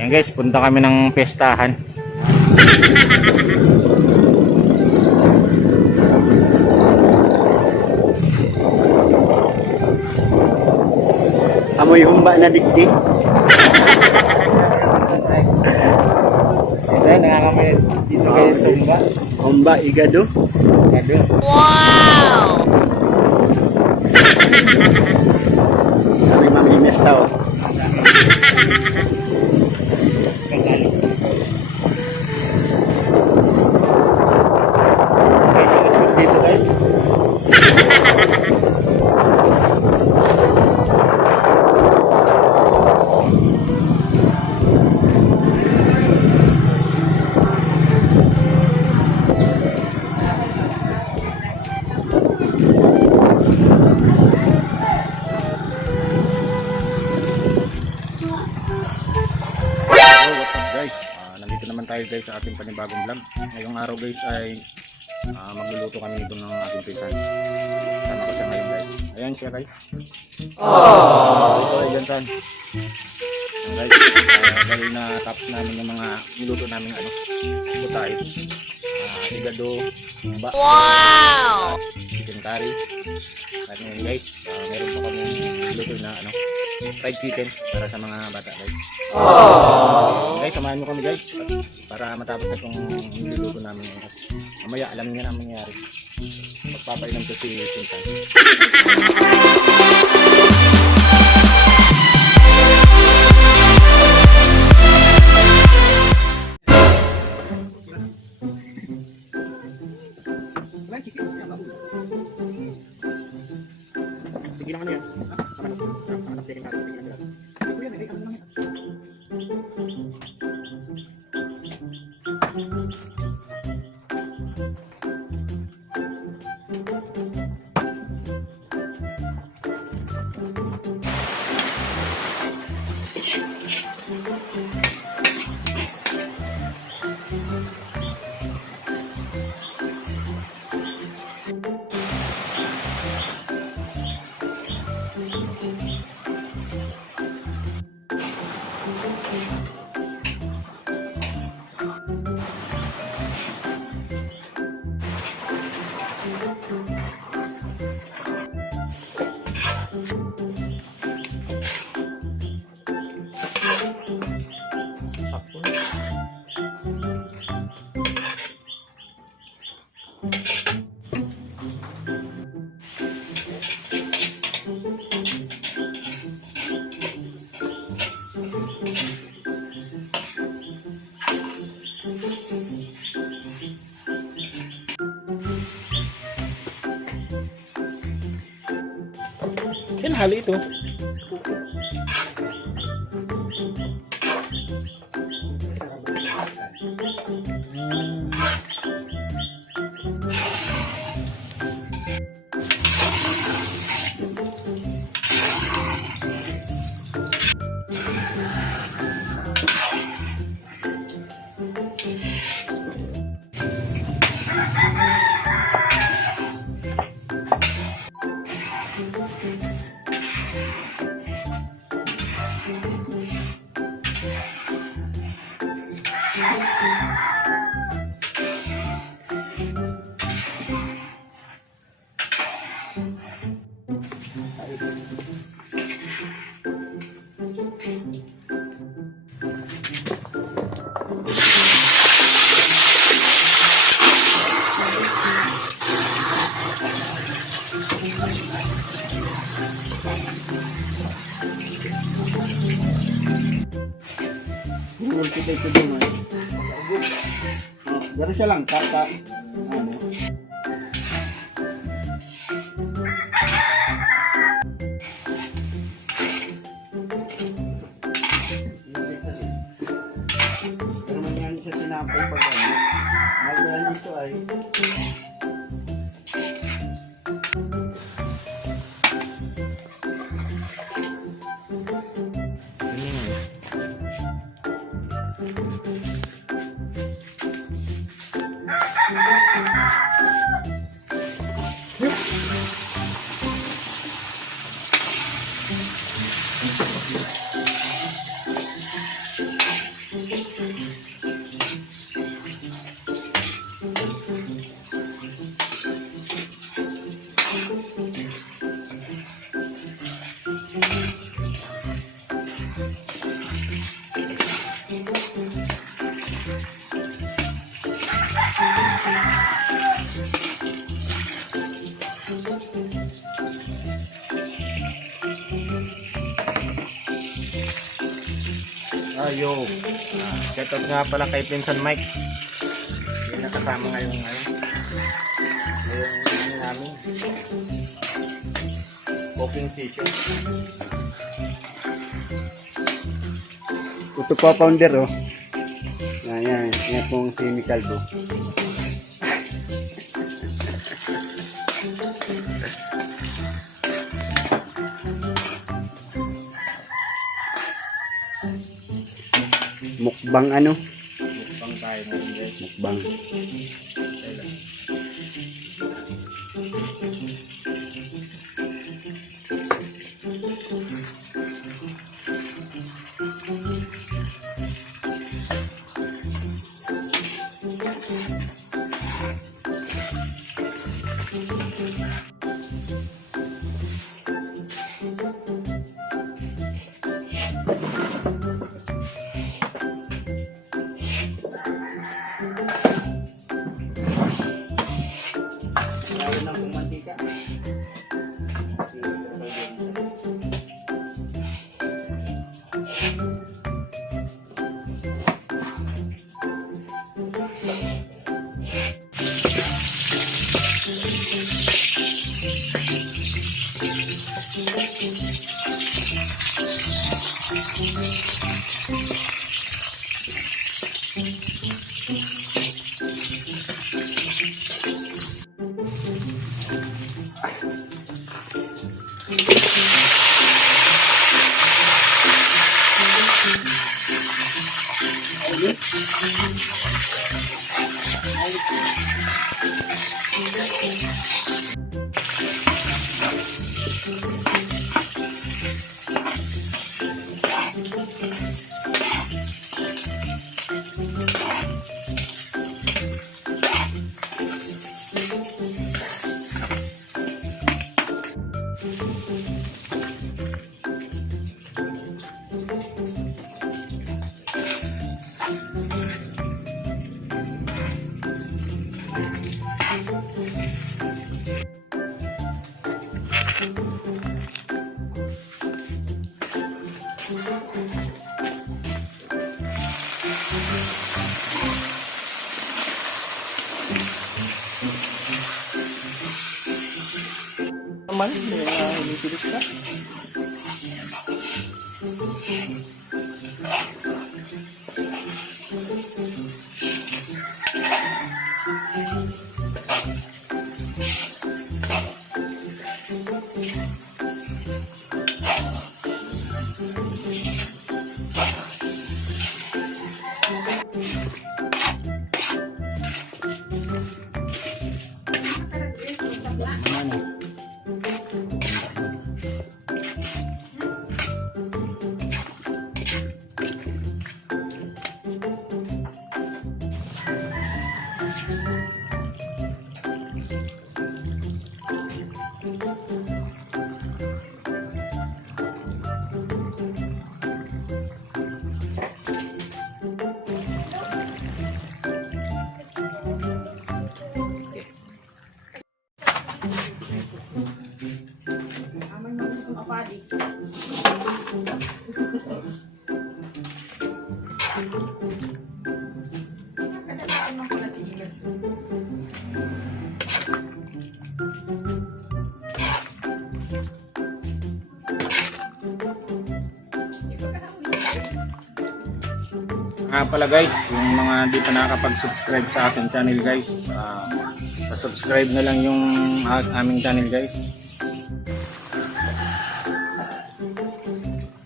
Ayan guys, punta kami ng pestahan. Amoy humba na digdi. Ito, nangangamoy dito kayo sumba. Humba igado. Wow! Kami mamimis tao. Dito guys. Guys, nandito naman tayo guys sa ating panibagong vlog. Ngayong araw guys ay magluluto kami nito ng ating pinsan. Sama ko siya ngayon guys. Ayan siya guys. Ito ay gansan. Ayan guys, dahil na tapos namin yung mga niluto namin butay. Igado, humba, Wow! chicken curry. At ngayon guys, meron pa kami niluto na fried chicken para sa mga bata guys. Guys, samahan mo kami guys para matapos na itong niluluto namin. Mamaya alam niya na ang mangyayari. Magpapainom ko si Pinsan. Sige naman yan. Yan hali ito. Kita itu dong. Baru siya lang kaka. Pero manyan siya sinapay pa ba? Magaling ito ay. sa'yo. Shoutout nga pala kay Pinsan Mike. Yung nakasama ngayong ngayong namin. Cooking session. Ito po founder oh. Yan pong si Micalbo. Mukbang ano? Mukbang tayo ngayon guys. Mukbang. Lalo ng pumantika. Naman, hinipilit ka. Nga pala guys, yung mga di pa nakakapag-subscribe sa aking channel guys, subscribe na lang yung aming channel guys.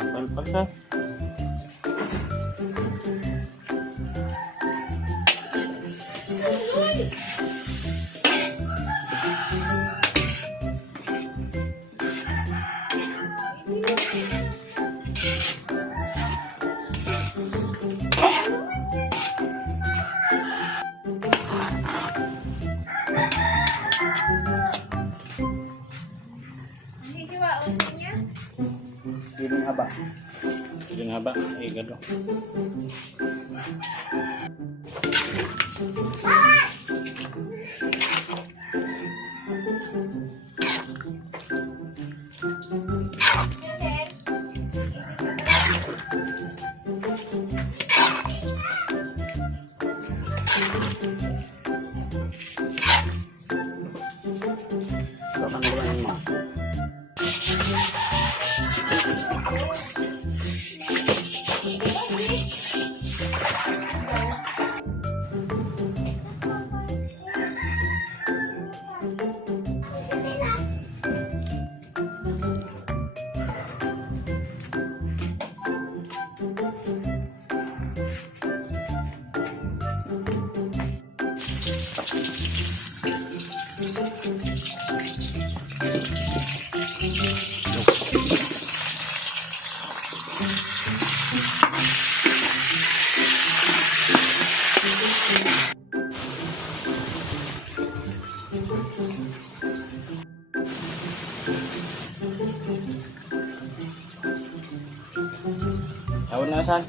Palpasa. Yung haba. Yung haba, ay gado. Tawon na saan?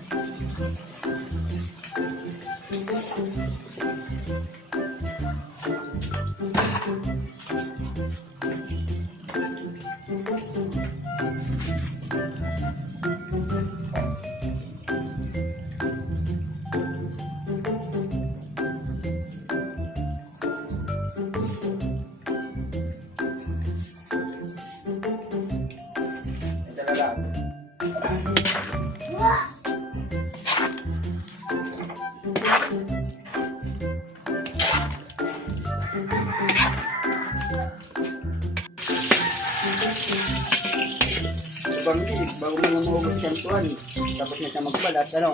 Banggi, bago mo nga maubos siyang tuwan. Tapos na siya magbalat, ano?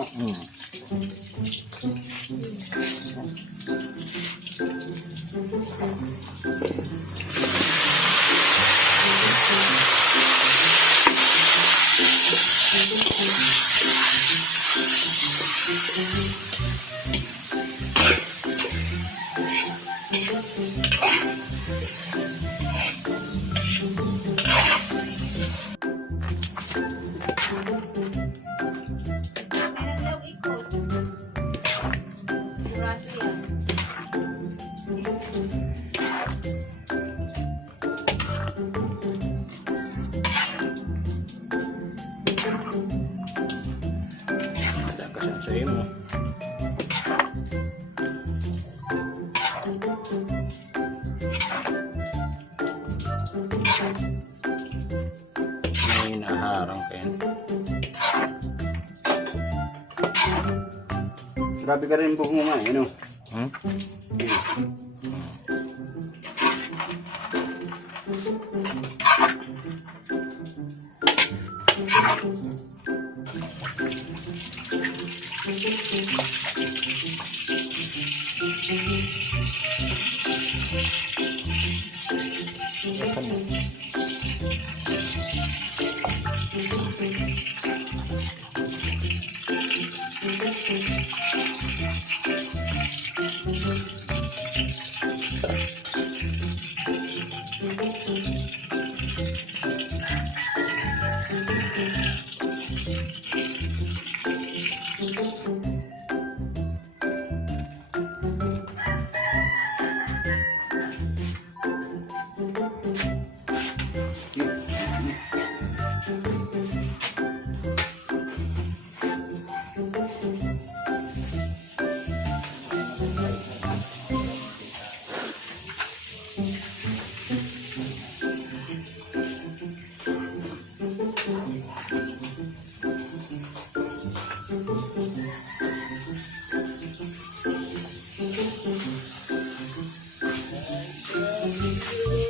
Meron daw ikot. Sigurado yan. Diyan ka siya sa imo. May naharang kayo. Grabe ka rin buhok mo nga, ano? Hmm? Saan mo?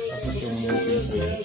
Tapos yung filter.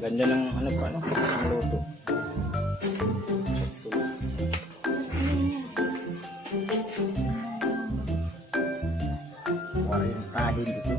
Ganda ng ano pa, no? Ang luto. Wala yung tahin dito.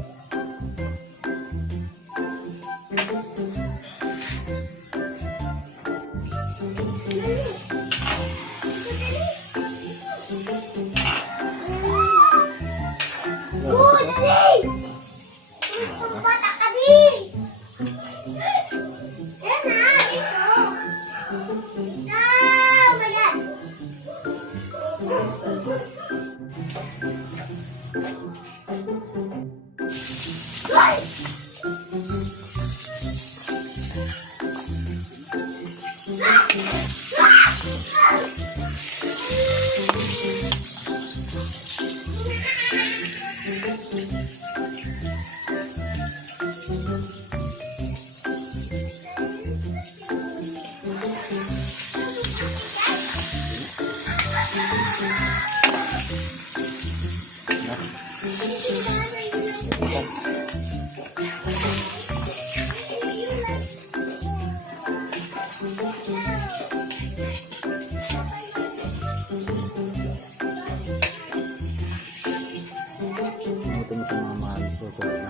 Ito mo sa mga mahal. Susunod na.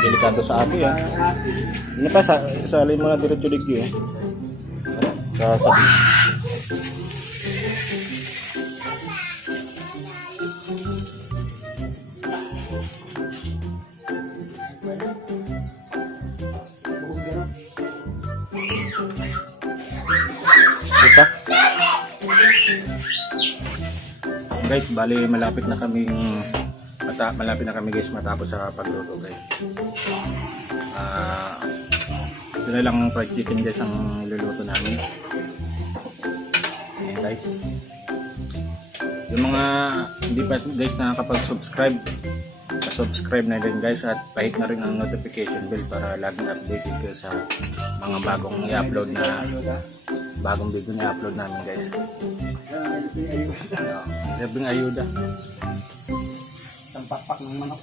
Delikado sa ato yan. Ano pa sa alin mga diretso digyo. Sa Ito. Guys, bali malapit na kami guys matapos sa pagluto guys. Ito na lang fried chicken guys ang luluto namin. Ayan guys. Yung mga hindi pa guys nakakapag-subscribe, subscribe na rin guys at pahit na rin ang notification bell para laging updated kayo sa mga bagong i-upload na video na i-upload namin guys. Labing ayuda. Pakpak ng manok.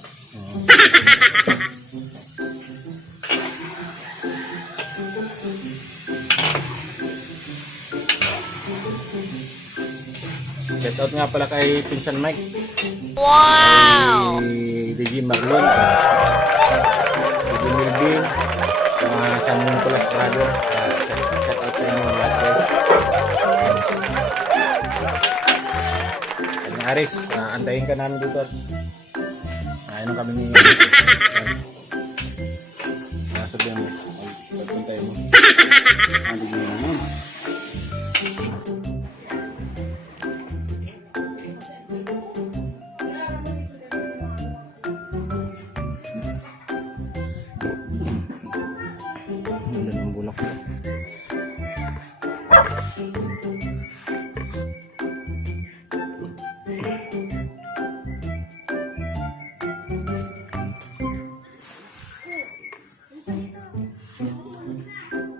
Shout out nga pala kay Pinsan Mike. Wow! Kay DJ Marlon. DJ Melvin. Mga San Nicolas Brother. Shout out sa inyo lahat guys. Kanyang Aris, antayin ka namin dito at ayun kami ni sabihan mo pagpuntayin mo hindi mo naman ganda ng bulak.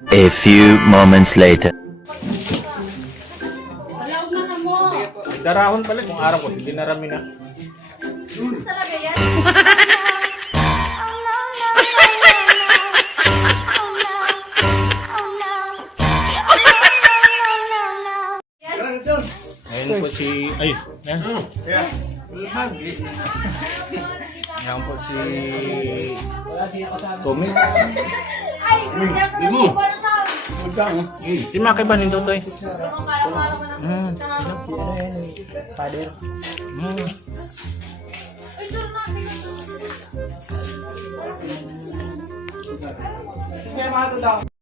A few moments later. Malawag na ka mo. Darahon pala kung araw ko, hindi narami na. Talaga yan? si... Ay, yan. Yan po si... Tommy. Ay, kaya ko na yung balataw. Si Maki ba nito to eh? Ano kaya ko araw na Father. Uy, doon natin. Kaya mga ito daw.